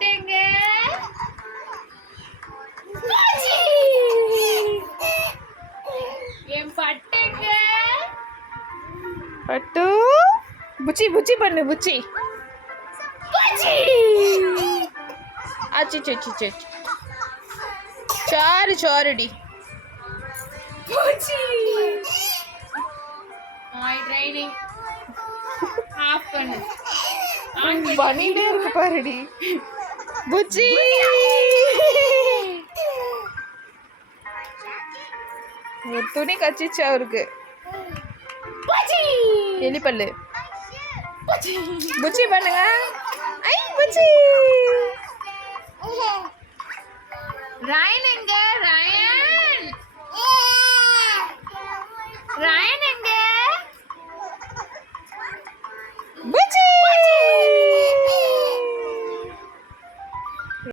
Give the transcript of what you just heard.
பட்டேங்க. என் பட்டேங்க. பட்டு புச்சி புச்சி பண்ணு புச்சி. அச்சி சச்சி சச்சி சாரு சாருடி. ட்ரைனிங் ஆஃப் பண்ணு. பண்ணிட்டே இருக்கு பாருடி புச்சி. ஒரு துணி கச்சிச்சு அவருக்கு. எலி பல்லு புச்சி பண்ணுங்க. ஐ புச்சி. ராயினி